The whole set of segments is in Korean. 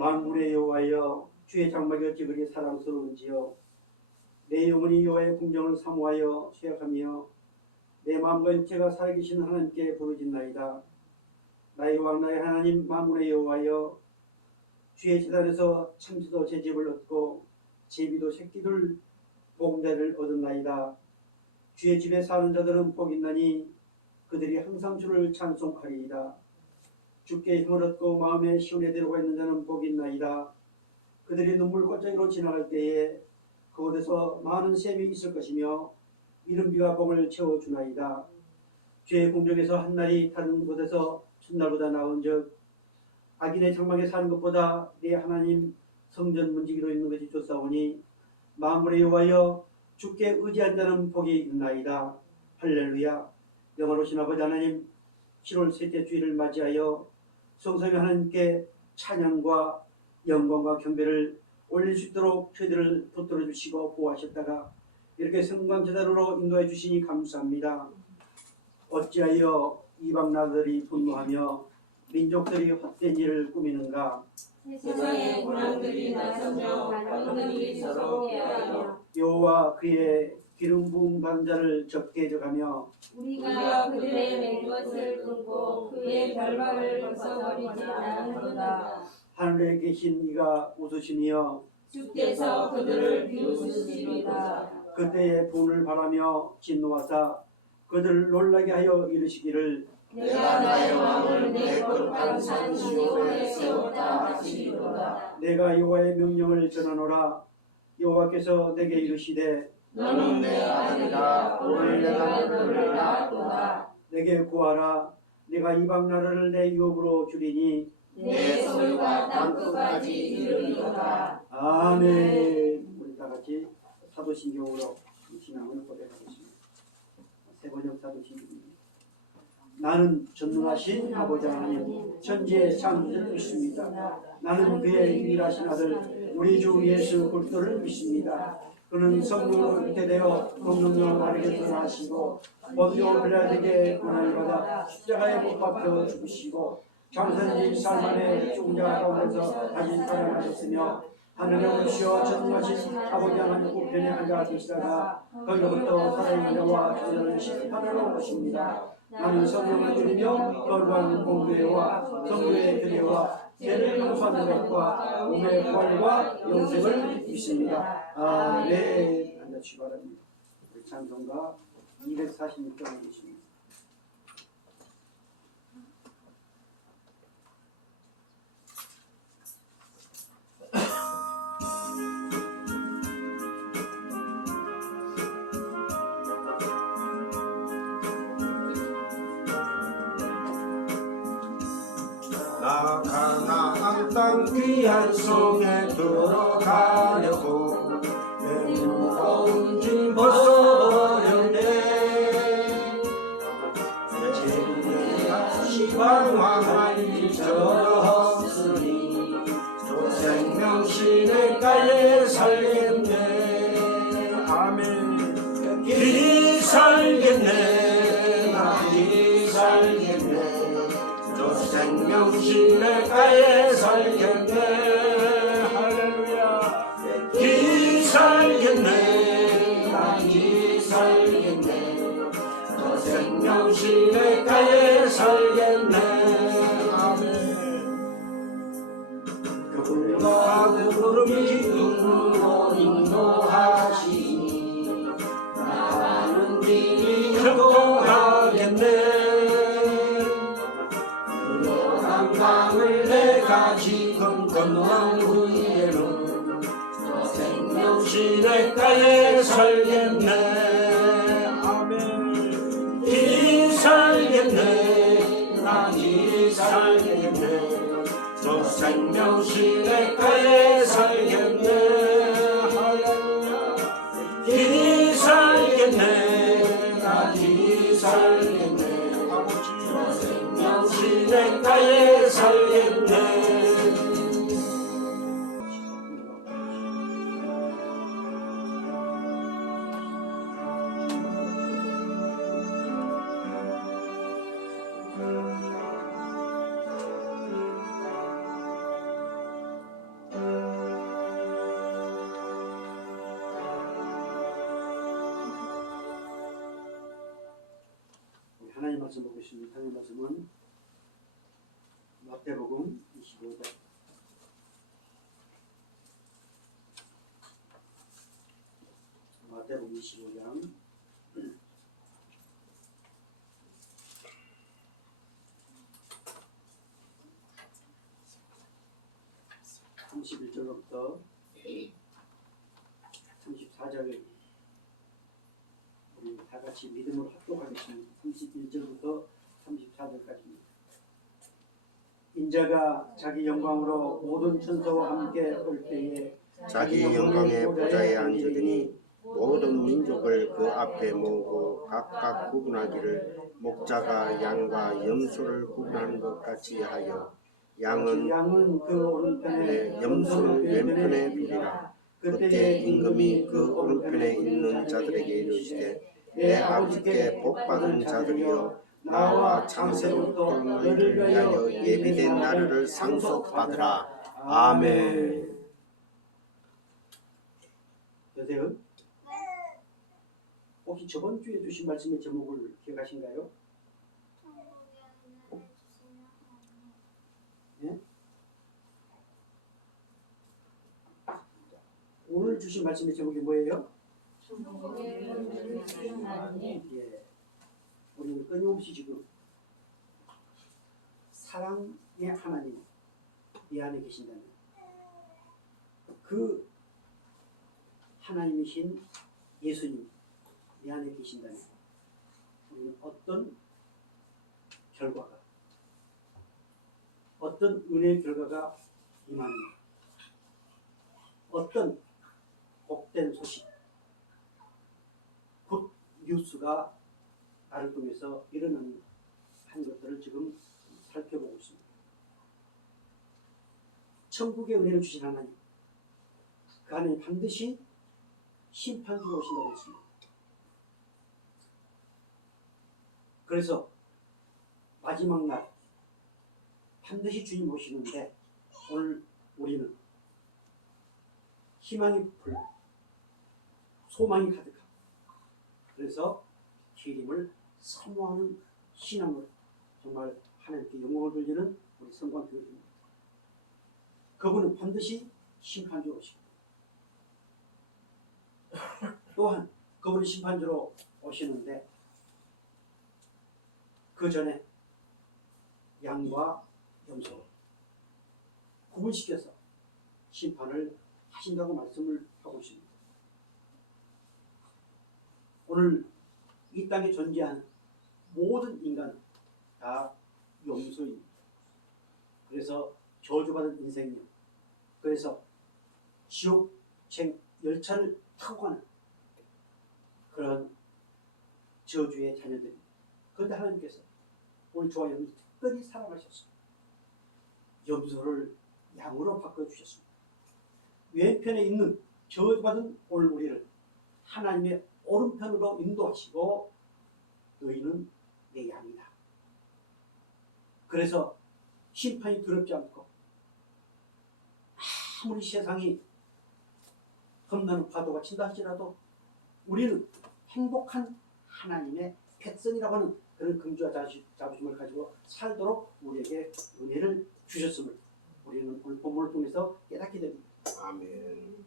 만군의 여호와여, 주의 장막이 어찌 그리 사랑스러운지요. 내 영혼이 여호와의 궁정을 사모하여 쇠약하며 내 마음과 육체가 살아계신 하나님께 부르짖나이다. 나의 왕 나의 하나님 만군의 여호와여, 주의 제단에서 참새도 제 집을 얻고 제비도 새끼들 보금자리를 얻었나이다. 주의 집에 사는 자들은 복 있나니 그들이 항상 주를 찬송하리이다. 주께 힘을 얻고 마음에 시온에 데려가 있는 자는 복 있나이다. 그들이 눈물 골짜기로 지나갈 때에 그곳에서 많은 샘이 있을 것이며 이른 비가 복을 채워주나이다. 주의 궁정에서 한날이 다른 곳에서 첫날보다 나은즉 악인의 장막에 사는 것보다 내 하나님 성전 문지기로 있는 것이 좋사오니 만군의 여호와여, 주께 의지한 자는 복이 있나이다. 할렐루야. 영원하신 아버지 하나님, 7월 셋째 주일을 맞이하여 성삼위 하나님께 찬양과 영광과 경배를 올릴 수 있도록 저희들을 붙들어 주시고 보호하셨다가 이렇게 성관 제단으로 인도해 주시니 감사합니다. 어찌하여 이방 나라들이 분노하며 민족들이 헛된 일을 꾸미는가? 세상의 군왕들이 나서며 발언들이 서로 해하여 여호와 그의 기름 부음 받은 자를 적게 해져가며 우리가 그들의 맹 것을 끊고 그의 결박을 벗어버리지 않는도다. 하늘에 계신 이가 웃으시니여 주께서 그들을 비웃으시리로다. 그때의 분을 바라며 진노하사 그들을 놀라게 하여 이르시기를 내가 나의 왕을 내 거룩한 산 시온에 세웠다 하시리로다. 내가 여호와의 명령을 전하노라. 여호와께서 내게 이르시되 너는 내 아들이라. 오늘 내가 너를 낳았도다. 내게 구하라. 내가 이방 나라를 내 유업으로 주리니 내 소유가 땅끝까지 이르리로다. 아멘. 우리 다 같이 사도신경으로 신앙을 고백하겠습니다. 세번역 사도신경입니다. 나는 전능하신 아버지 하나님 천지의 창조주를 믿습니다. 나는 그의 유일하신 아들 우리 주 예수 그리스도를 믿습니다. 그는 성령으로 잉태되어 동성령을 아래에서 나시고 본디오 빌라에게 고난을 받아 십자가에 못 박혀 죽으시고 장사진 살만의 죽은 자 가운데서 다시 살아나셨으며 하늘에 오르시어 전능하신 아버지 하나님 우편에 앉아 계시다가 거기로부터 살아있는 자와 죽은 심판하러 오십니다. 나는 성령을 드리며 거룩한 공교회와 성도의 교제와 죄를 용서하는 것과 몸의 부활과 영생을 믿습니다. 아멘. 앉아주시기 바랍니다. 우리 찬송가 246장 계십니다. 나 가나안 땅 귀한 성에 들어가려고 내 무거운 짐 벗어버렸네. 제 시방황하니 저없으니 또 생명시내가에 살겠네. 아멘. 길이 살겠네. 나 길이 살겠네. 생명시내가에 살겠네. 할렐루야. 기 살겠네. 나기 살겠네. 저 생명시내가에 살겠네. 아멘. 그분과 구름이 기쁨으로 인도하시니 나가는 길이 행복하겠네. 강을 내가 지금 건너간 후에는 저 생명시내가에 살겠네. 아멘. 이 살겠네. 나이 살겠네. 저 생명시내가에 살겠네. 할렐루야. 이 살겠네. 나이 살겠네. 저 생명시내가에 살겠네. 말씀 보겠습니다. 하나님 말씀은 마태복음 25장 마태복음 25장 31절부터 34절 우리 다 같이 믿음으로 합독하겠습니다. 31절부터 34절까지입니다. 인자가 자기 영광으로 모든 천사와 함께 올 때에 자기 영광의 보좌에 앉으더니 모든 민족을 그 앞에 모으고 각각 구분하기를 목자가 양과 염소를 구분하는 것 같이 하여 양은 그 오른편에 염소는 왼편에 두리라. 그때 임금이 그 오른편에 있는 자들에게 이르시되 내 아버지께 복받은 자들이여 나와 창세로부터 너희를 위하여 예비된 나라를 상속받으라. 아멘. 여세요? 혹시 저번 주에 주신 말씀의 제목을 기억하신가요? 예? 오늘 주신 말씀의 제목이 뭐예요? 예. 우리는 끊임없이 지금 사랑의 하나님 이 안에 계신다면 그 하나님이신 예수님 이 안에 계신다면 우리는 어떤 결과가 어떤 은혜의 결과가 임합니다. 어떤 복된 소식 굿 뉴스가 나를 통해서 일어나는 한 것들을 지금 살펴보고 있습니다. 천국의 은혜를 주신 하나님 그 하나님 반드시 심판주로 오신다고 했습니다. 그래서 마지막 날 반드시 주님 오시는데 오늘 우리는 희망이 부풀고 소망이 가득하고 그래서 주님을 사모하는 신앙으로 정말 하나님께 영광을 돌리는 우리 성관교회입니다. 그분은 반드시 심판주로 오십니다. 또한 그분이 심판주로 오시는데 그 전에 양과 염소 구분시켜서 심판을 하신다고 말씀을 하고 있습니다. 오늘 이 땅에 존재하는 모든 인간은 다 염소입니다. 그래서 저주받은 인생이요. 그래서 지옥행 열차를 타고 가는 그런 저주의 자녀들입니다. 그런데 하나님께서 우리 저와 여러분을 특별히 사랑하셨습니다. 염소를 양으로 바꿔주셨습니다. 왼편에 있는 저주받은 오늘 우리를 하나님의 오른편으로 인도하시고 너희는 내 양이다. 그래서 심판이 두렵지 않고 아무리 세상이 겁나는 파도가 친다 할지라도 우리는 행복한 하나님의 백성이라고 하는 그런 긍지와 자부심을 가지고 살도록 우리에게 은혜를 주셨음을 우리는 오늘 본문을 통해서 깨닫게 됩니다. 아멘.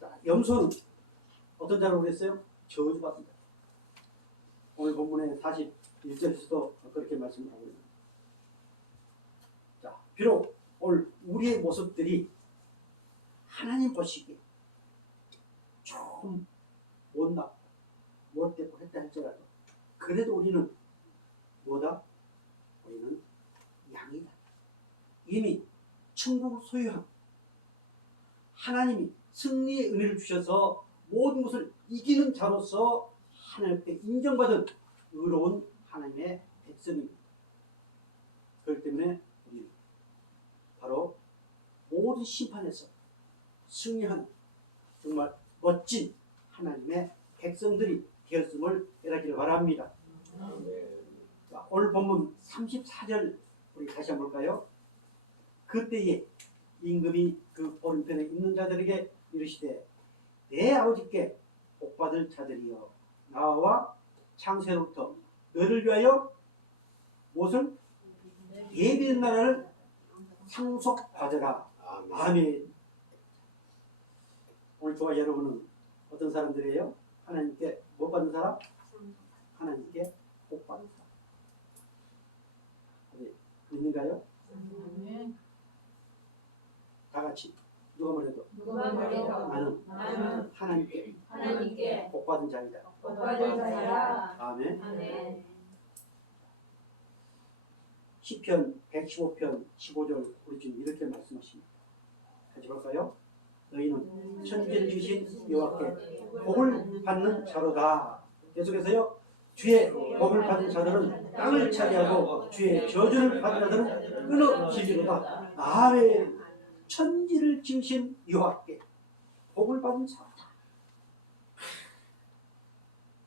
자, 염소는 어떤 자라고 그랬어요? 저주받은 자. 오늘 본문의 41절에서도 그렇게 말씀을 하고 있습니다. 자, 비록 오늘 우리의 모습들이 하나님 보시기에 좀 못났고 못됐고 했다 할지라도 그래도 우리는 뭐다? 우리는 양이다. 이미 천국을 소유한 하나님이 승리의 은혜를 주셔서 모든 것을 이기는 자로서 하나님께 인정받은 의로운 하나님의 백성입니다. 그렇기 때문에 우리는 바로 모든 심판에서 승리한 정말 멋진 하나님의 백성들이 되었음을 깨닫기를 바랍니다. 자, 오늘 본문 34절 우리 다시 한번 볼까요? 그때에 임금이 그 오른편에 있는 자들에게 이르시되 내 아버지께 복받을 자들이여 나와 창세로부터 너를 위하여 무엇을 예비된 나라를 상속받으라. 아멘. 아멘. 오늘 저와 여러분은 어떤 사람들이에요? 하나님께 못 받은 사람? 하나님께 복 받은 사람. 우리 믿는가요? 다 같이 누가 말해도 누가 말해도 나는 하나님께 복 받은 자이다. 복 받은 자라. 아멘. 아멘. 시편 115편 15절 우리 주님 이렇게 말씀하십니다. 같이 볼까요? 너희는 천지를 지으신 여호와께 복을 받는 자로다. 계속해서요. 주의 복을 받은 자들은 땅을 차지하고 주의 저주를 받은 자들은 끊어지리로다. 아멘. 천지를 지으신 여호와께 복을 받은 자로다.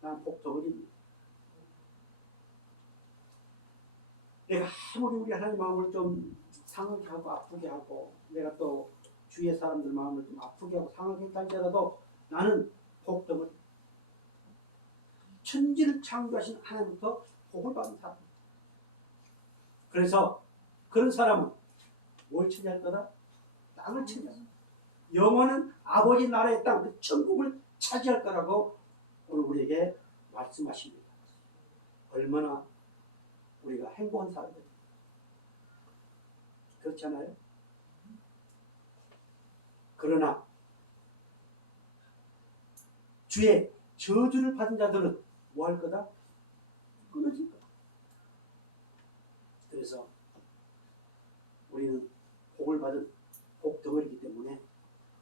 난 복 덩어리입니다. 내가 아무리 우리 하나님 마음을 좀 상하게 하고 아프게 하고 내가 또 주위의 사람들 마음을 좀 아프게 하고 상하게 했다 할지라도 나는 복덩어리. 천지를 창조하신 하나님부터 복을 받은 사람. 그래서 그런 사람은 뭘 차지할 거다? 땅을 차지할 거다. 영원한 아버지 나라의 땅, 그 천국을 차지할 거라고 오늘 우리에게 말씀하십니다. 얼마나 우리가 행복한 사람들. 그렇지 않아요? 그러나 주의 저주를 받은 자들은 뭐 할 거다? 끊어질 거다. 그래서 우리는 복을 받은 복덩어리이기 때문에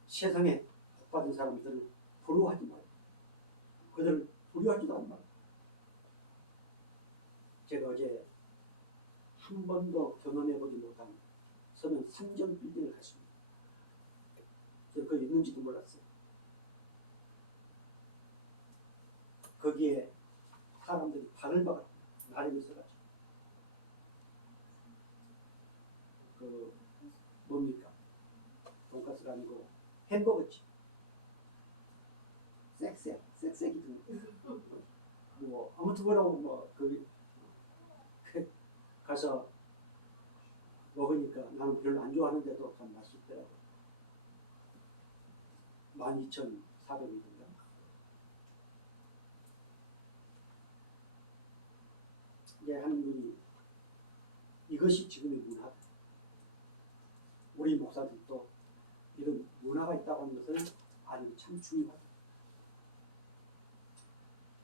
세상에 복 받은 사람들은 부러워하지 말고 그들을 두려워하지도 않는 말고. 제가 어제 한 번도 경험해보지 못한 서면 3점 빌딩을 갔습니다. 제가 거기 있는지도 몰랐어요. 거기에 사람들이 바글바글 나르고 있어가지고 그 뭡니까? 돈가스가 아니고 햄버거집 쌕쌕이 뭐 아무튼 뭐라고 뭐 거기 가서 먹으니까 나는 별로 안 좋아하는데도 참 맛있더라고. 12,400원인가? 이제 한 분이 이것이 지금의 문화다. 우리 목사들도 이런 문화가 있다고 하는 것을 아는 게 참 중요하다.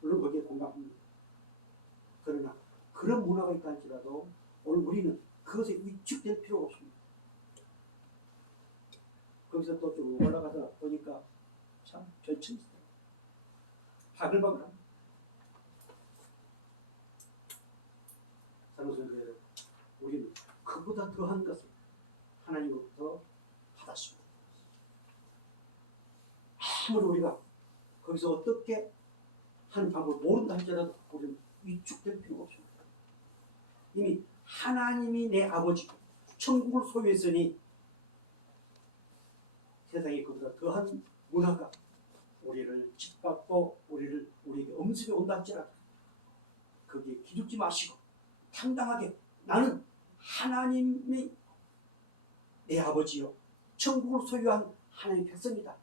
물론 거기에 공감합니다. 그러나 그런 문화가 있다 할지라도 오늘 우리는 그것에 위축될 필요가 없습니다. 거기서 또 좀 올라가서 보니까 참 절친스러워. 바글바글합니다. 사랑스러운 우리는 그보다 더한 것을 하나님으로부터 받았습니다. 아무리 우리가 거기서 어떻게 하는 방법을 모른다 할지라도 우리는 위축될 필요가 없습니다. 이미 하나님이 내 아버지 천국을 소유했으니 세상에 그보다 더한 문화가 우리를 짓밟고 우리에게 엄습해 온다 할지라도 거기에 기죽지 마시고 당당하게 나는 하나님이 내 아버지요 천국을 소유한 하나님의 백성이다.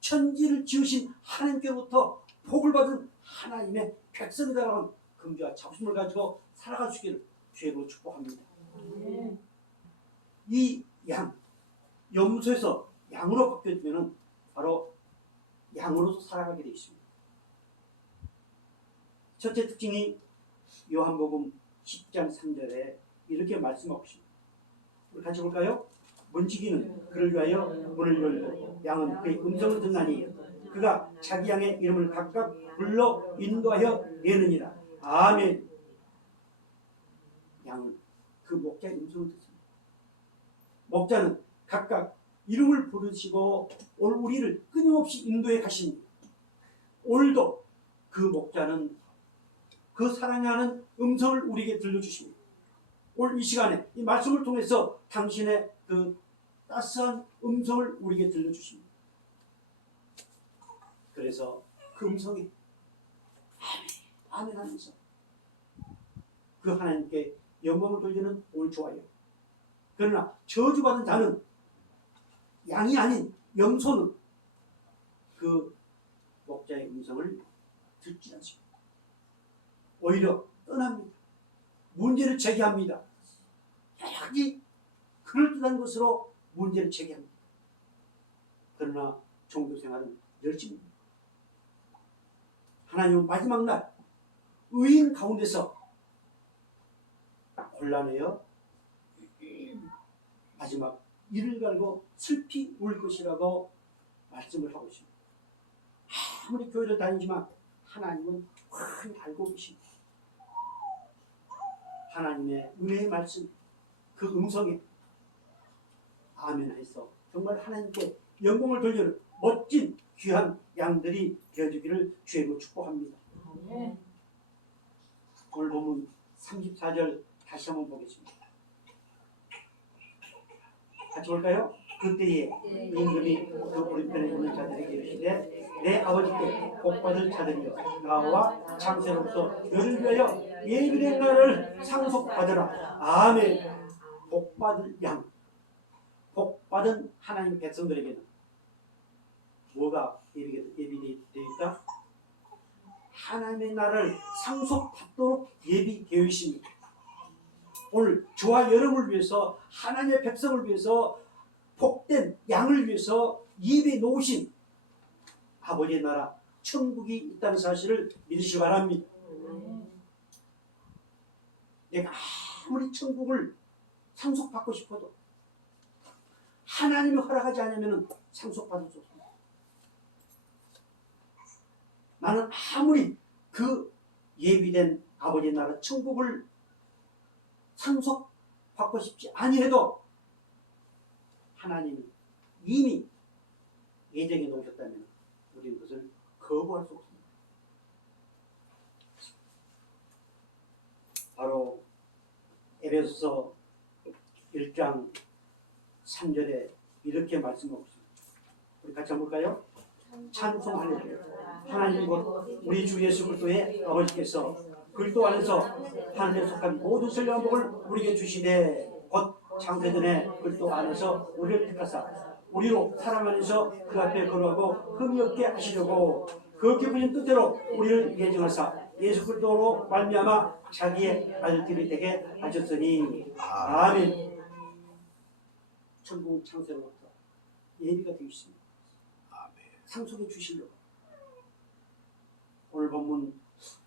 천지를 지으신 하나님께로부터 복을 받은 하나님의 백성이다라는 긍지와 자부심을 가지고 살아갈 수 있기를 주의로 축복합니다. 이 양, 염소에서 양으로 바뀌어지면 바로 양으로서 살아가게 되어 있습니다. 첫째 특징이 요한복음 10장 3절에 이렇게 말씀하고 있습니다. 우리 같이 볼까요? 문지기는 그를 위하여 문을 열고 양은 그의 음성을 듣나니 그가 자기 양의 이름을 각각 불러 인도하여 내느니라. 아멘. 양은 그 목자의 음성을 듣습니다. 목자는 각각 이름을 부르시고 오늘 우리를 끊임없이 인도해 가십니다. 오늘도 그 목자는 그 사랑하는 음성을 우리에게 들려주십니다. 오늘 이 시간에 이 말씀을 통해서 당신의 그 따스한 음성을 우리에게 들려주십니다. 그래서 그 음성에 아멘, 아멘 하면서 그 하나님께 영광을 돌리는 오늘 좋아요. 그러나 저주받은 자는 양이 아닌 염소는 그 목자의 음성을 듣지 않습니다. 오히려 떠납니다. 문제를 제기합니다. 여러 가지 그럴듯한 것으로 문제를 제기합니다. 그러나 종교생활은 열심입니다. 하나님은 마지막 날 의인 가운데서 곤란해요. 마지막 이를 갈고 슬피 울 것이라고 말씀을 하고 있습니다. 아무리 교회를 다니지만 하나님은 큰 알고 계십니다. 하나님의 은혜의 말씀, 그 음성에 아멘해서 정말 하나님께 영광을 돌리는 멋진 귀한 양들이 되어주기를 주의로 축복합니다. 오늘 보면 34절 다시 한번 보겠습니다. 같이 볼까요? 그때에 임금이 그 오른편에 있는 자들에게 이르시되 내 아버지께 복받을 자들이여 나와 창세로부터 너를 위하여 예비된 날을 상속받으라. 아멘. 복받을 양, 복받은 하나님 백성들에게는 뭐가 예비되어 있다? 하나님의 나라를 상속받도록 예비되어 있습니다. 오늘 저와 여러분을 위해서 하나님의 백성을 위해서 복된 양을 위해서 예비해 놓으신 아버지의 나라 천국이 있다는 사실을 믿으시기 바랍니다. 내가 아무리 천국을 상속받고 싶어도 하나님이 허락하지 않으면 상속받을 수 없습니다. 나는 아무리 그 예비된 아버지의 나라 천국을 상속받고 싶지 아니해도 하나님이 이미 예정해 놓으셨다면 우리는 그것을 거부할 수 없습니다. 바로 에베소서 1장 3절에 이렇게 말씀하고 있습니다. 우리 같이 한번 볼까요? 찬송하리라. 하나님 곧 우리 주 예수 그리스도의 아버지께서 그리스도 안에서 하늘에 속한 모든 선량한 복을 우리에게 주시되 곧 창세전에 그리스도 안에서 우리를 택하사 우리로 사랑 안에서 그 앞에 거룩하고 흠이 없게 하시려고 그 기쁘신 뜻대로 우리를 예정하사 예수 그리스도로 말미암아 자기의 아들들이 되게 하셨으니 아멘. 천국 창세로부터 예비가 되어 있습니다. 상속해 주시려고. 오늘 본문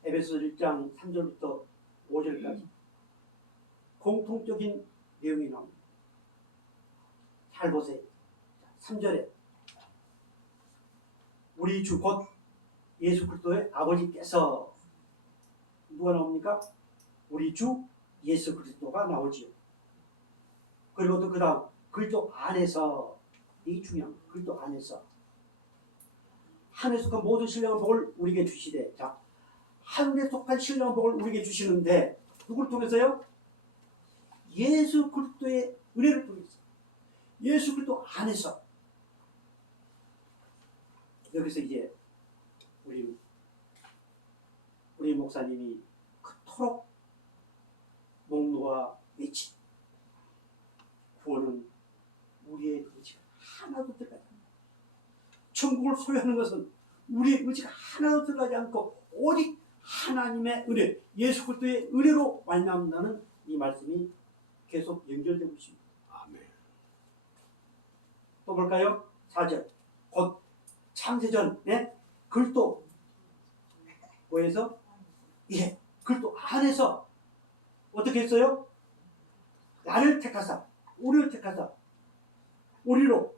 에베소서 1장 3절부터 5절까지 공통적인 내용이 나옵니다. 잘 보세요. 3절에 우리 주 곧 예수 그리스도의 아버지께서 누가 나옵니까? 우리 주 예수 그리스도가 나오지요. 그리고 또 그 다음 그리스도 안에서, 이 중요한 그리스도 안에서 하늘에 속한 모든 신령한 복을 우리에게 주시되, 자, 하늘에 속한 신령한 복을 우리에게 주시는데 누구를 통해서요? 예수 그리스도의 은혜를 통해서, 예수 그리스도 안에서. 여기서 이제 우리 목사님이 그토록 목놓아 외치 구원은 우리의 의지가 하나도 들어가지 않는다. 천국을 소유하는 것은 우리의 의지가 하나도 들어가지 않고 오직 하나님의 은혜, 예수 그리스도의 은혜로 말미암는다는 이 말씀이 계속 연결되고 있습니다. 아멘. 또 볼까요? 4절. 곧 창세전에 그리스도 뭐에서? 예, 그리스도 안에서 어떻게 했어요? 나를 택하사, 우리를 택하사, 우리로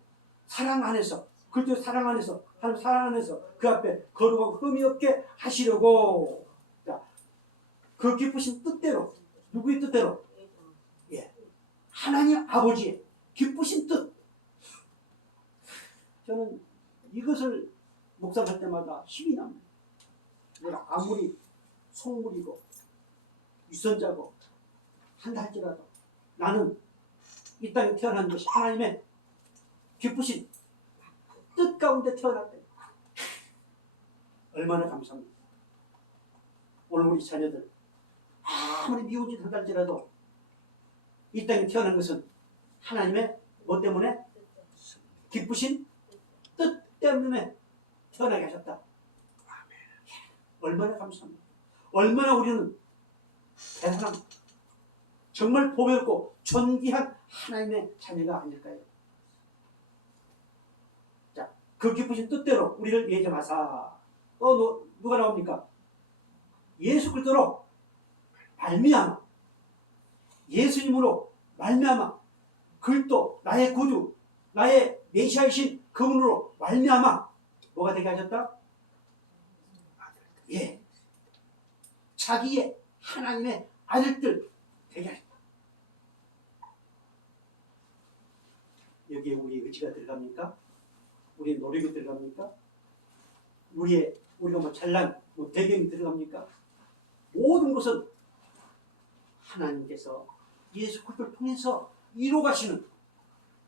사랑 안에서, 그리스도 사랑 안에서, 하나님 사랑 안에서 그 앞에 거룩하고 흠이 없게 하시려고. 자, 그 기쁘신 뜻대로, 누구의 뜻대로? 예, 하나님 아버지의 기쁘신 뜻. 저는 이것을 묵상할 때마다 힘이 납니다. 내가 아무리 속물이고 유선자고 한다 할지라도 나는 이 땅에 태어난 것이 하나님의 기쁘신 뜻 가운데 태어났다. 얼마나 감사합니다. 오늘 우리 자녀들 아무리 미운 짓 한달지라도 이 땅에 태어난 것은 하나님의 뭐 때문에? 기쁘신 뜻 때문에 태어나게 하셨다. 얼마나 감사합니다. 얼마나 우리는 대단한, 정말 보배롭고 존귀한 하나님의 자녀가 아닐까요? 자, 그 기쁘신 뜻대로 우리를 예정하사 또 누가 나옵니까? 예수 그리스도로 말미암아, 예수님으로 말미암아, 그리스도 나의 구주, 나의 메시아이신 그분으로 말미암아 뭐가 되게 하셨다? 예, 자기의 하나님의 아들들 되게 하셨다. 여기에 우리의 의지가 들어갑니까? 우리의 노력이 들어갑니까? 우리가 뭐 잘난 배경이 들어갑니까? 모든 것은 하나님께서 예수 그리스도를 통해서 이루어가시는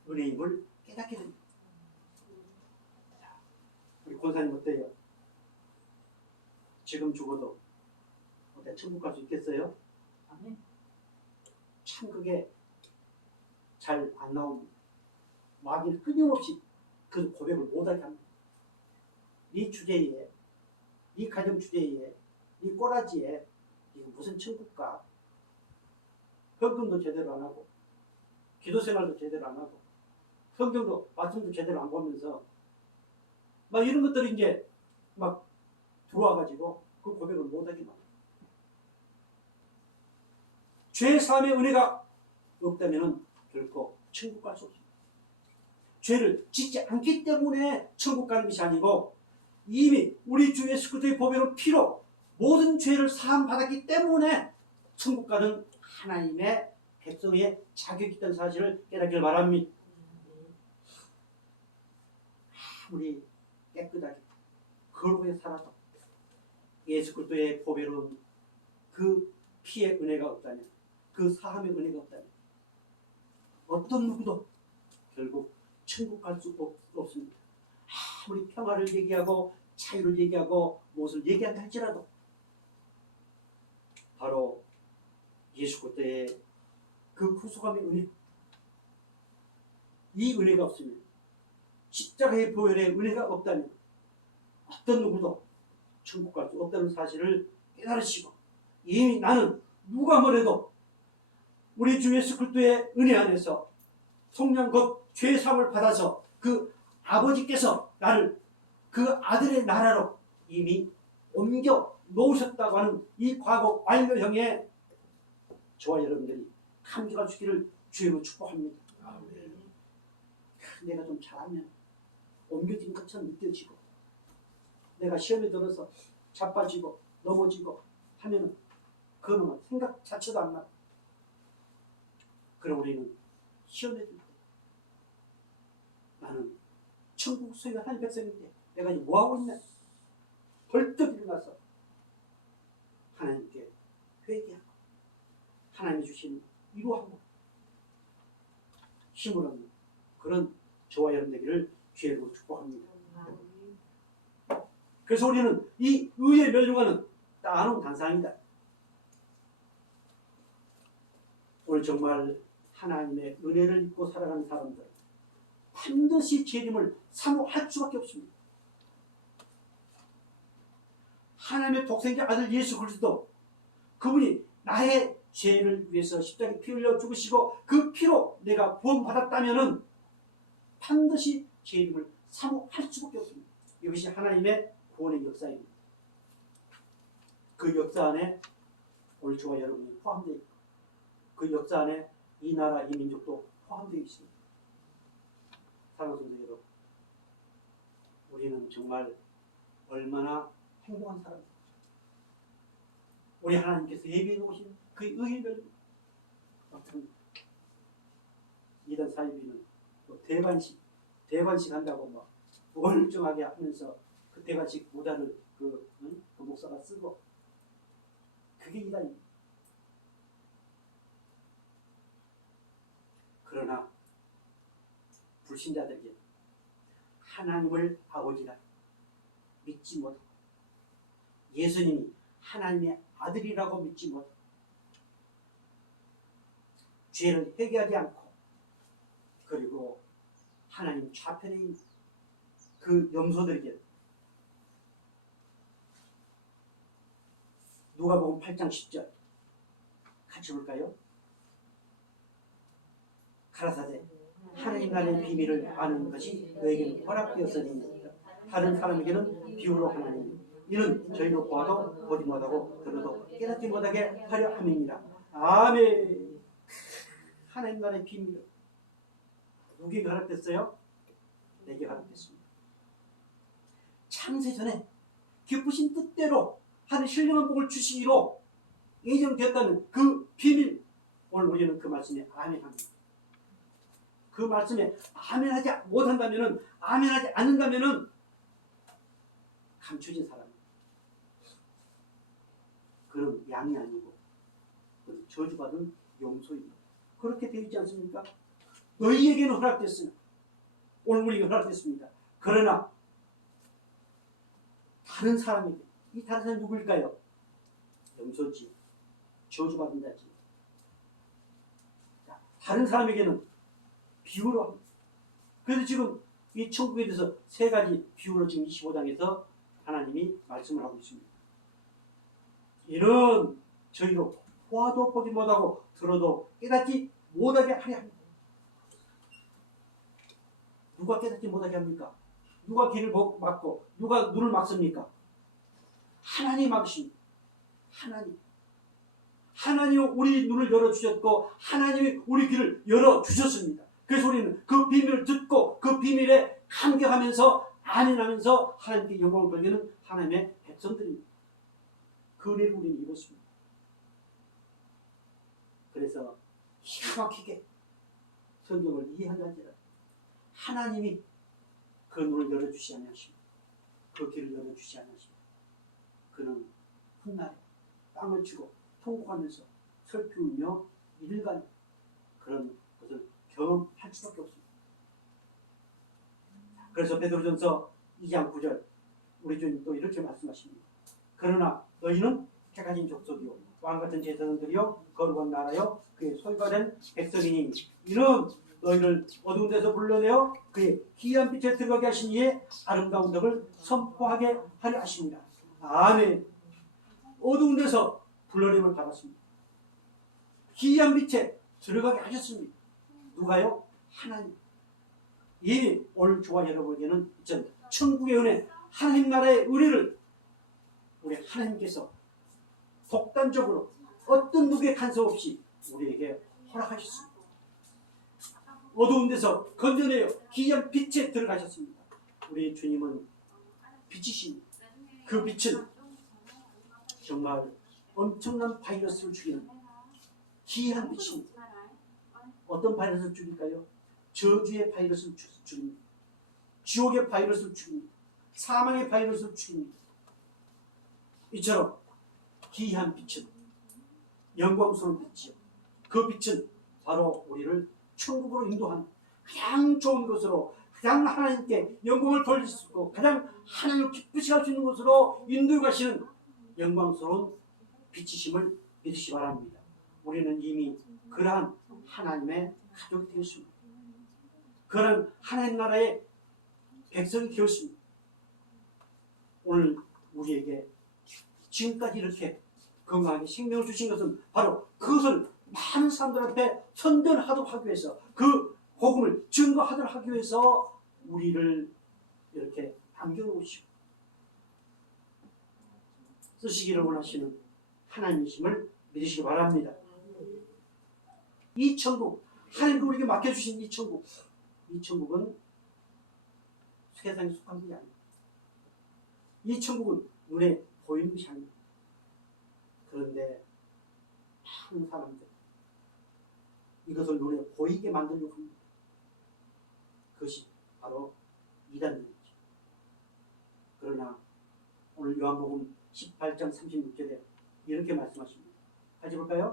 은혜임을 깨닫게 됩니다. 우리 권사님 어때요? 지금 죽어도 어때 천국 갈 수 있겠어요? 아멘. 천국에 잘 안 나오면 마귀는 끊임없이 그 고백을 못하게 합니다. 네 주제에, 네 가정 주제에, 네 꼬라지에 무슨 천국 가? 헌금도 제대로 안 하고 기도 생활도 제대로 안 하고 성경도 말씀도 제대로 안 보면서 막 이런 것들이 이제 막 들어와가지고 그 고백을 못하게 만듭니다. 죄 사함의 은혜가 없다면 결코 천국 갈 수 없습니다. 죄를 짓지 않기 때문에 천국 가는 것이 아니고 이미 우리 주 예수 그리스도의 보배로운 피로 모든 죄를 사함 받았기 때문에 천국 가는 하나님의 백성의 자격이 있다는 사실을 깨닫기를 바랍니다. 아무리 깨끗하게 거룩하게 살아도 예수 그리스도의 보배로운 그 피의 은혜가 없다면, 그 사함의 은혜가 없다면 어떤 누구도 결국 천국 갈 수 없습니다. 아무리 평화를 얘기하고 자유를 얘기하고 무엇을 얘기한다 할지라도 바로 예수 그리스도의 그 구속함의 은혜, 이 은혜가 없으면, 십자가의 보혈의 은혜가 없다면 어떤 누구도 천국 갈 수 없다는 사실을 깨달으시고, 이미 나는 누가 뭐래도 우리 주 예수 그리스도의 은혜 안에서 속량 곧 죄사함을 받아서 그 아버지께서 나를 그 아들의 나라로 이미 옮겨 놓으셨다고 하는 이 과거 완료형에 저와 여러분들이 감격할 수 있기를 주의로 축복합니다. 아멘. 내가 좀 잘하면 옮겨진 것처럼 느껴지고, 내가 시험에 들어서 자빠지고 넘어지고 하면은 그거는 생각 자체도 안 나. 그럼 우리는 시험에 들 때 나는 천국 소유한 한 백성인데 내가 이제 뭐하고 있나? 벌떡 일어나서 하나님께 회개하고 하나님이 주신 위로하고 힘을 얻는 그런 저와 여러분 되기를 주의로 축복합니다. 그래서 우리는 이 의의 멸류관은 따놓은 단상이다. 오늘 정말 하나님의 은혜를 입고 살아가는 사람들 반드시 죄임을 사모할 수밖에 없습니다. 하나님의 독생자 아들 예수 그리스도, 그분이 나의 죄를 위해서 십자가에 피 흘려 죽으시고 그 피로 내가 구원받았다면 반드시 죄임을 사모할 수밖에 없습니다. 이것이 하나님의 구원의 역사입니다. 그 역사 안에 오늘 저와 여러분이 포함되어 있고, 그 역사 안에 이 나라 이 민족도 포함되어 있습니다. 사랑하는 성도 여러분, 우리는 정말 얼마나 행복한 사람입니다. 우리 하나님께서 예비해 놓으신 그 의를 어떤 이단 사이비는 또 대관식 한다고 막 멀쩡하게 하면서 그 대관식 모자를 그 목사가 쓰고, 그게 이단입니다. 그러나 불신자들에게 하나님을 아버지라 믿지 못하고 예수님이 하나님의 아들이라고 믿지 못하고 죄를 회개하지 않고 그리고 하나님 좌편에 있는 그 염소들에게 누가복음 8장 10절 같이 볼까요? 가라사대 하나님 나라의 비밀을 아는 것이 너에게는 허락되었으니 다른 사람에게는 비유로 하나니 이는 저희로 보아도 보지 못하고 들어도 깨닫지 못하게 하려 함입니다. 아멘. 하나님 나라의 비밀 누구에게 허락됐어요? 내게 허락됐습니다. 창세전에 기쁘신 뜻대로 하늘 신령한 복을 주시기로 예정되었다는 그 비밀, 오늘 우리는 그 말씀에 아멘합니다. 그 말씀에 아멘하지 못한다면은, 아멘하지 않는다면은 감춰진 사람입니다. 그런 양이 아니고 저주받은 용소입니다. 그렇게 되어 있지 않습니까? 너희에게는 허락됐으나 오늘 우리에게 허락됐습니다. 그러나 다른 사람에게, 이 다른 사람이 누구일까요? 염소지, 저주받은 자지. 다른 사람에게는 비유로 합니다. 그래서 지금 이 천국에 대해서 세 가지 비유로 지금 25장에서 하나님이 말씀을 하고 있습니다. 이는 저희로 보아도 보지 못하고 들어도 깨닫지 못하게 하려 합니다. 누가 깨닫지 못하게 합니까? 누가 길을 막고 누가 눈을 막습니까? 하나님이 막으십니다. 하나님이 우리 눈을 열어주셨고 하나님이 우리 귀를 열어주셨습니다. 그래서 우리는 그 비밀을 듣고 그 비밀에 감격하면서 아멘하면서 하나님께 영광을 돌리는 하나님의 백성들입니다. 그 은혜를 우리는 입었습니다. 그래서 기가 막히게 성경을 이해한다지라 하나님이 그 눈을 열어주시 아니하십니다. 그 길을 열어주시 아니하십니다. 그는 훗날에 땅을 치고 통곡하면서 슬피 울며 일간 그런 것을 경험할 수밖에 없습니다. 그래서 베드로전서 2장 9절 우리 주님 또 이렇게 말씀하십니다. 그러나 너희는 택하신 족속이요 왕같은 제사장들이요 거룩한 나라요 그의 소유가 된 백성이니 이는 너희를 어두운 데서 불러내어 그의 기이한 빛에 들어가게 하신 이의 아름다운 덕을 선포하게 하려 하십니다. 아멘. 어두운 데서 불러냄을 받았습니다. 기이한 빛에 들어가게 하셨습니다. 누가요? 하나님. 이 오늘 저와 여러분에게는 천국의 은혜, 하나님 나라의 은혜를 우리 하나님께서 독단적으로 어떤 누구의 간섭 없이 우리에게 허락하셨습니다. 어두운 데서 건져내어 기이한 빛에 들어가셨습니다. 우리 주님은 빛이십니다. 그 빛은 정말 엄청난 바이러스를 죽이는 기이한 빛입니다. 어떤 바이러스를 죽일까요? 저주의 바이러스를 죽입니다. 지옥의 바이러스를 죽입니다. 사망의 바이러스를 죽입니다. 이처럼 기이한 빛은 영광스러운 빛이요. 그 빛은 바로 우리를 천국으로 인도하는 가장 좋은 것으로 가장 하나님께 영광을 돌릴 수 있고 가장 하나님을 기쁘시게 할 수 있는 것으로 인도해 가시는 영광스러운 빛이심을 믿으시기 바랍니다. 우리는 이미 그러한 하나님의 가족이 되었습니다. 그런 하나님 나라의 백성이 되었습니다. 오늘 우리에게 지금까지 이렇게 건강하게 생명을 주신 것은 바로 그것을 많은 사람들 앞에 선전하도록 하기 위해서 그 복음을 증거하도록 하기 위해서 우리를 이렇게 남겨놓으시고 쓰시기를 원하시는 하나님이심을 믿으시기 바랍니다. 이 천국, 하나님께 우리에게 맡겨주신 이 천국은 세상에 속한 것이 아닙니다. 이 천국은 눈에 보이는 것이 아닙니다. 그런데 많은 사람들 이것을 눈에 보이게 만들려고 합니다. 그것이 바로 이단입니다. 그러나 오늘 요한복음 18장 36절에 이렇게 말씀하십니다. 같이 볼까요?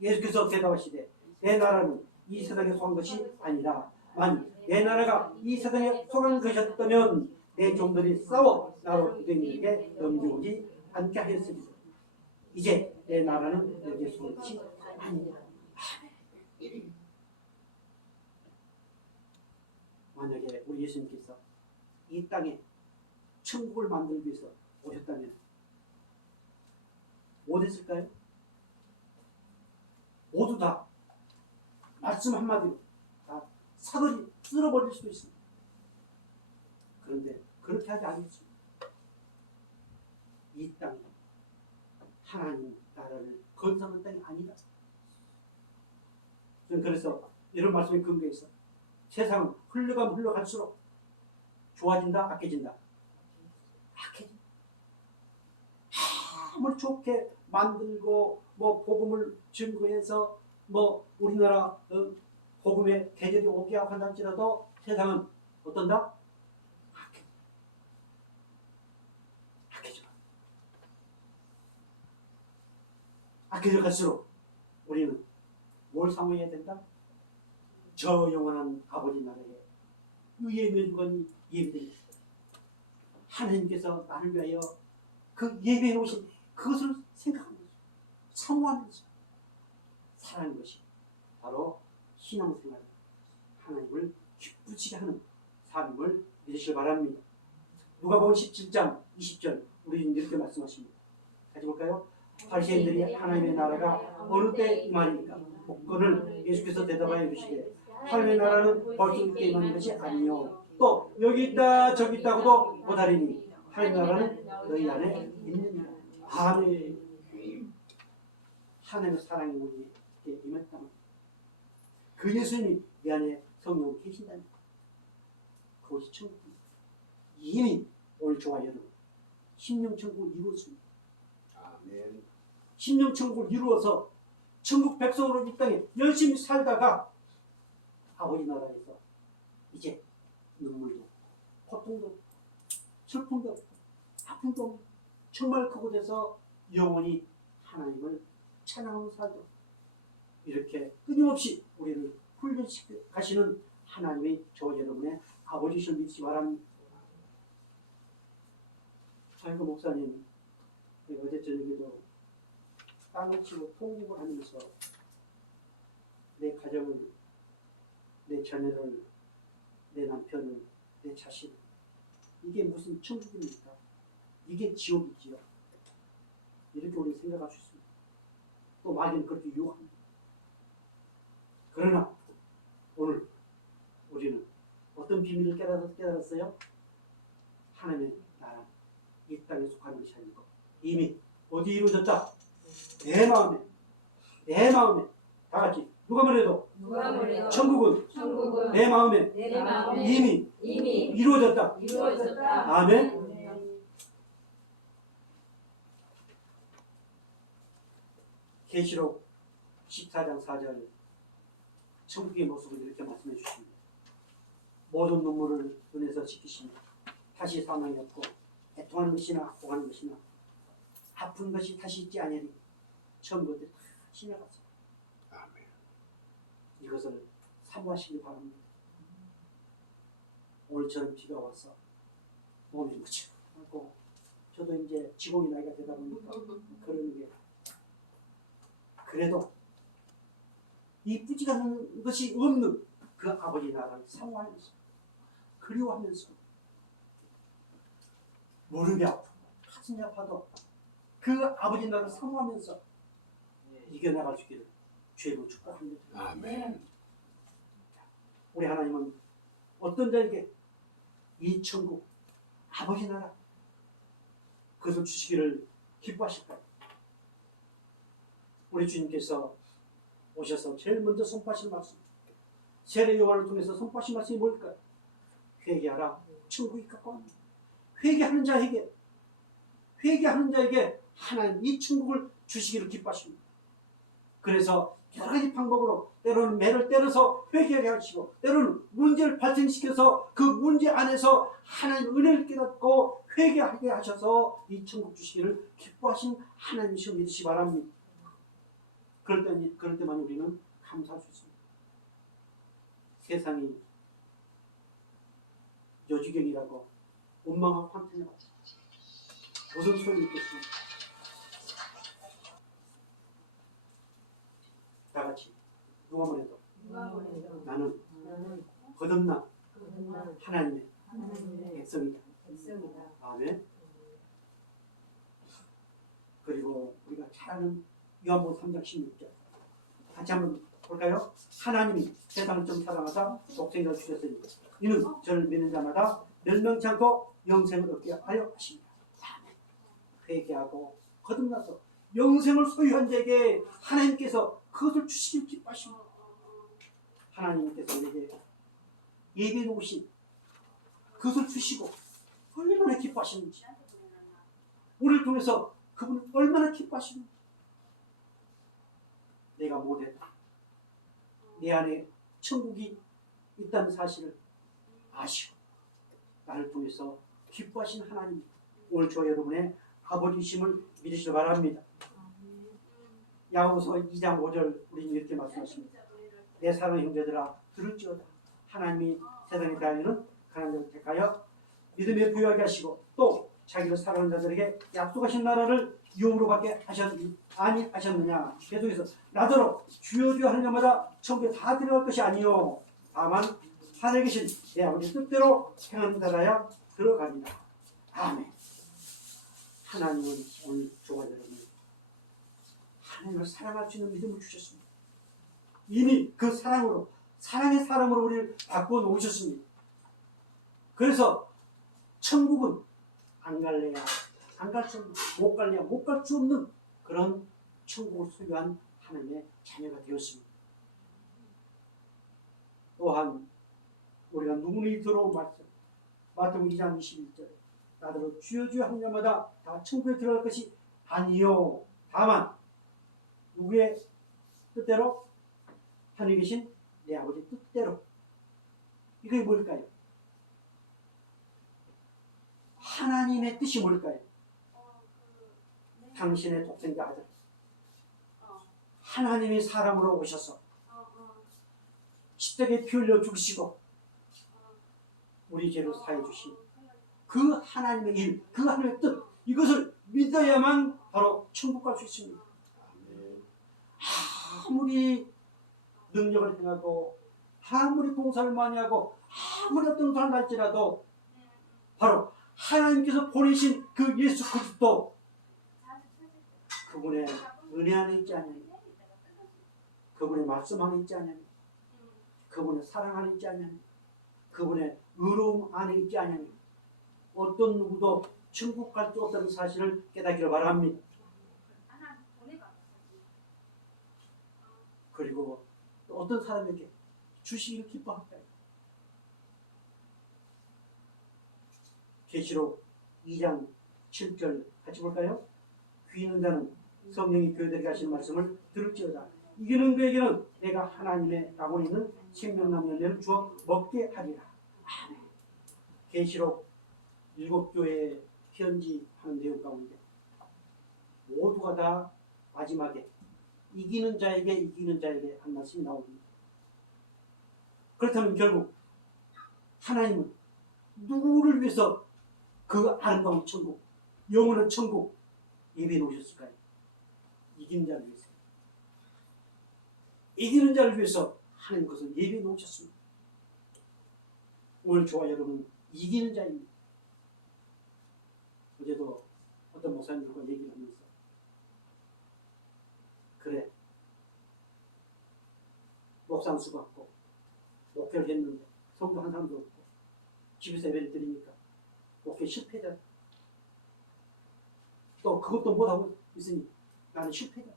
예수께서 대답하시되 내 나라는 이 세상에 속한 것이 아니라 만일 내 나라가 이 세상에 속한 것이었다면 내 종들이 싸워 나로 유대인에게 넘겨오지 않게 하였으리라. 이제 내 나라는 여기에 속한 것이 아닙니다. 만약에 우리 예수님께서 이 땅에 천국을 만들기 위해서 오셨다면 어땠을까요? 모두 다 말씀 한마디로 다 사거리 쓸어버릴 수도 있습니다. 그런데 그렇게 하지 않겠습니다. 이 땅이 하나님 나라를 건설하는 땅이 아니다. 저는 그래서 이런 말씀에 근거해서 세상은 흘러가면 흘러갈수록 좋아진다, 악해진다. 악해진다. 아무리 좋게 만들고 뭐 복음을 증거해서 뭐 우리나라 복음의 계절이 오게 하고 한다 할지라도 세상은 어떤다? 악해져. 악해져 갈수록 우리는 뭘 사모해야 된다? 저 영원한 아버지 나라에 의의 면건이 예비되어 있다. 하나님께서 나를 위하여 그 예배해 오신 그것을 생각하면서 사모하면서 살아가는 것이 바로 신앙생활, 하나님을 기쁘시게 하는 삶을 되시길 바랍니다. 누가복음 17장 20절 우리는 이렇게 말씀하십니다. 같이 볼까요? 바리새인들이 하나님의 나라가 어느 때 임하리까? 복권을 예수께서 대답하여 이르시되 하나님의 나라는 벌써 이때 임하는 것이 아니요 또 여기 있다 저기 있다고도 못하리니 하나님의 나라는 너희 안에 있느니라. 아멘. 하나님의 사랑이 우리에게 임했다면 그 예수님이 내 안에 성령이 계신다면 그것이 천국입니다. 이미 오늘 저와 여러분 심령천국을 이루었습니다. 아멘. 심령천국을 이루어서 천국 백성으로 이 땅에 열심히 살다가 아버지 나라에서 이제 눈물도 고통도 슬픔도 아픔도 정말 그곳에서 영원히 하나님을 찬양하고 살도록 이렇게 끊임없이 우리를 훈련시켜 가시는 하나님의 저와 여러분의 아버지이실 믿기 바랍니다. 아이고 목사님, 어제 저녁에도 땅을 치고 통곡을 하면서 내 가정을, 내 자녀를, 내 남편을, 내 자신 이게 무슨 천국입니까? 이게 지옥이지요. 이렇게 우리 생각할 수 있습니다. 또 마귀는 그렇게 유혹합니다. 그러나 오늘 우리는 어떤 비밀을 깨달았어요? 하나님의 나라, 이 땅에 속하는 것이 아니고 이미 어디 이루어졌다? 내 마음에 다 같이 누가 뭐래도 천국은 내 마음에 이미 이루어졌다. 아멘. 계시록 14장 4절 천국의 모습을 이렇게 말씀해 주십니다. 모든 눈물을 눈에서 씻기시며 다시 사망이 없고 애통하는 것이나 고하는 것이나 아픈 것이 다시 있지 아니하니 천국들이 다 지나갔습니다. 아멘. 이것을 사모하시기 바랍니다. 오늘처럼 비가 와서 몸이 묵직하고 저도 이제 지공이 나이가 되다 보니까 그런 게 그래도 이 뿌지가는 것이 없는 그 아버지 나라를 사모하면서 그리워하면서 무릎이 아프고 가슴이 아파도 그 아버지 나라를 사모하면서 이겨나갈 수 있기를 주의로 축복합니다. 아멘. 우리 하나님은 어떤 자에게 이 천국 아버지 나라 그것을 주시기를 기뻐하실까요? 우리 주님께서 오셔서 제일 먼저 선포하신 말씀 세례 요한을 통해서 선포하신 말씀이 뭘까요? 회개하라 천국이 가까웠다. 회개하는 자에게 하나님 이 천국을 주시기를 기뻐하십니다. 그래서 여러 가지 방법으로 때로는 매를 때려서 회개하게 하시고 때로는 문제를 발생시켜서 그 문제 안에서 하나님 은혜를 깨닫고 회개하게 하셔서 이 천국 주시기를 기뻐하신 하나님이시오 믿으시 바랍니다. 그럴 때만 우리는 감사할 수 있습니다. 세상이 여주경이라고 원망하고 한탄해봤다. 무슨 소용이 있겠습니까? 다 같이 누가 뭐래도 나는 거듭나 하나님의 백성이다. 백성이다. 아멘. 그리고 우리가 잘 아는 요한복음 3장 16절 같이 한번 볼까요? 하나님이 세상을 좀 사랑하사 독생자를 주셨으니 이는 저를 믿는 자마다 멸망치 않고 영생을 얻게 하려 하십니다. 아멘. 회개하고 거듭나서 영생을 소유한 자에게 하나님께서 그것을 주시길 기뻐하십니다. 하나님께서 우리에게 예비해 놓으신 그것을 주시고 얼마나 기뻐하시는지, 우리를 통해서 그분을 얼마나 기뻐하시는지, 내가 못했다, 내 안에 천국이 있다는 사실을 아시고 나를 통해서 기뻐하신 하나님, 오늘 저 여러분의 아버지심을 믿으시기 바랍니다. 야고보서 2장 5절 우리는 이렇게 말씀하십니다. 내 사랑하는 형제들아 들을지어다. 하나님이 세상에 대하여는 가난한 자를 택하여 믿음에 부유하게 하시고 또 자기를 사랑하는 자들에게 약속하신 나라를 유업으로 받게 아니하셨느냐. 계속해서 나더러 주여 주여 하는 자마다 천국에 다 들어갈 것이 아니요 다만 하늘에 계신 내 아버지 뜻대로 행하는 자라야 들어가리라. 아멘. 하나님은 오늘 저와 여러분 하나님을 사랑할 수 있는 믿음을 주셨습니다. 이미 그 사랑으로, 사랑의 사람으로 우리를 바꿔 놓으셨습니다. 그래서 천국은 안 갈래야 안 갈 수 없는, 못 갈래야 못 갈 수 없는 그런 천국을 소유한 하나님의 자녀가 되었습니다. 또한 우리가 눈이 들어온 말씀 마태복음 2장 21절에 나더러 주여 주여 하는 자마다 다 천국에 들어갈 것이 아니요 다만 누구의 뜻대로? 하늘에 계신 내 아버지 뜻대로. 이게 뭘까요? 하나님의 뜻이 뭘까요? 당신의 독생자 아들 하나님이 사람으로 오셔서 십자가에 피 흘려 죽으시고 우리 죄를 사해 주신 그 하나님의 일, 그 하나님의 뜻, 이것을 믿어야만 바로 천국 갈 수 있습니다. 아무리 능력을 행하고 아무리 봉사를 많이 하고 아무리 어떤 사람 할지라도 바로 하나님께서 보내신 그 예수 그리스도 그분의 은혜 안에 있지 않냐니, 그분의 말씀 안에 있지 않냐니, 그분의 사랑 안에 있지 않냐니, 그분의 의로움 안에 있지 않냐니 어떤 누구도 천국 갈 수 없다는 사실을 깨닫기를 바랍니다. 그리고 또 어떤 사람에게 주시기를 기뻐할까요? 계시록 2장 7절 같이 볼까요? 귀 있는 자는 성령이 교회들에게 하시는 말씀을 들을지어다. 이기는 그에게는 내가 하나님의 낙원에 있는 생명나무 열매를 주어 먹게 하리라. 아멘. 계시록 7교회에 편지하는 내용 가운데 모두가 다 마지막에 이기는 자에게 한 말씀이 나옵니다. 그렇다면 결국 하나님은 누구를 위해서 그 아름다운 천국, 영원한 천국 예비해 놓으셨을까요? 이기는 자를 위해서. 이기는 자를 위해서 하나님 것을 예비해 놓으셨습니다. 오늘 저와 여러분 이기는 자입니다. 어제도 어떤 목사님들과 얘기를 하면서 그래 목사 안수 받고 목회를 했는데 성도 한 사람도 없고 집에서 예배를 드리니까 목회 실패다. 또 그것도 못하고 있으니 나는 실패다.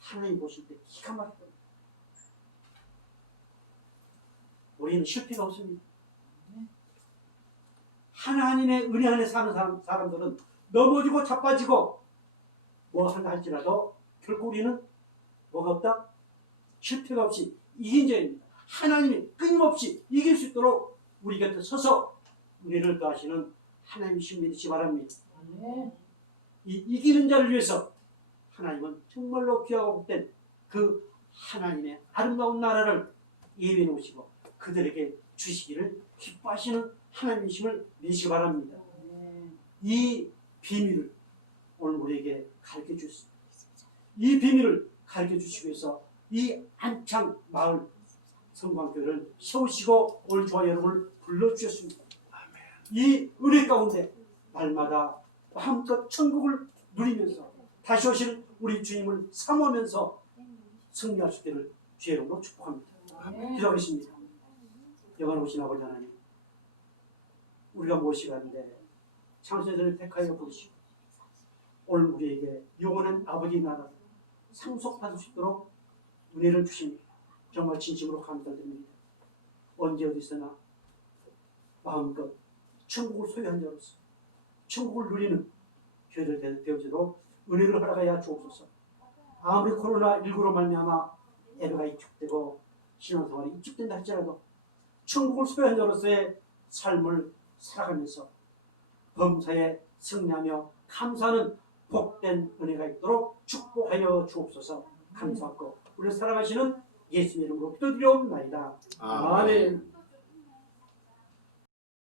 하나님 보실 때 기가 막히다. 우리는 실패가 없습니다. 하나님의 은혜 안에 사는 사람들은 넘어지고 자빠지고 뭐 한다 할지라도 결국 우리는 뭐가 없다? 실패가 없이 이긴 자입니다. 하나님이 끊임없이 이길 수 있도록 우리 곁에 서서 은혜를 더하시는 하나님이신 믿으시 바랍니다. 이 이기는 자를 위해서 하나님은 정말로 귀하고 복된 그 하나님의 아름다운 나라를 예비해 놓으시고 그들에게 주시기를 기뻐하시는 하나님이심을 믿으시기 바랍니다. 이 비밀을 오늘 우리에게 가르쳐 주셨습니다. 이 비밀을 가르쳐 주시기 위해서 이 안창 마을 성광교회를 세우시고 오늘 저와 여러분을 불러주셨습니다. 이 은혜 가운데 날마다 마음껏 천국을 누리면서 다시 오실 우리 주님을 사모하면서 승리할 수 있기를 주의 이름으로 축복합니다. 기도하겠습니다. 영원하신 아버지 하나님, 우리가 무엇이간데 창세전을 택하여 부르시고 오늘 우리에게 영원한 아버지 나라를 상속받을 수 있도록 은혜를 주십니다. 정말 진심으로 감사드립니다. 언제 어디서나 마음껏 천국을 소유한 자로서 천국을 누리는 교회들 되어지도록 은혜를 허락하여 주옵소서. 아무리 코로나19로 말미암아 예배가 위축되고 신앙생활이 위축된다 할지라도 천국을 소유한 자로서의 삶을 살아가면서 범사에 승리하며 감사하는 복된 은혜가 있도록 축복하여 주옵소서. 감사하고 우리를 사랑하시는 예수님 이름으로 기도드리옵나이다. 아멘.